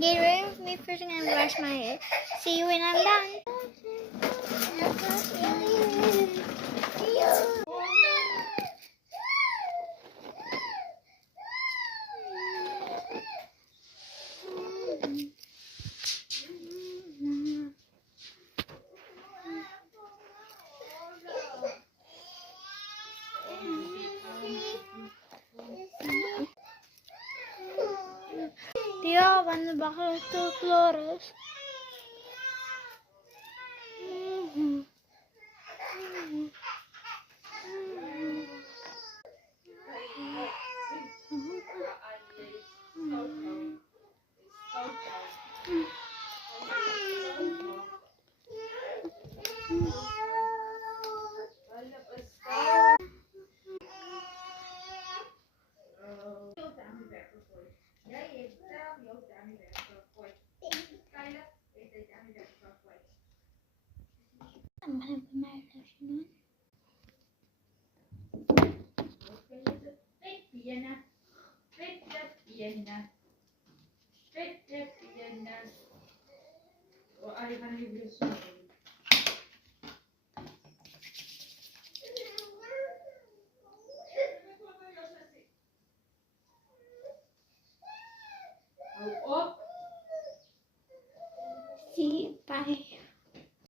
Get ready with me first. I'm gonna brush my hair. See you when I'm done. Tío, van a bajar tus flores. I'm gonna put my lotion O ay hani biliyorsun.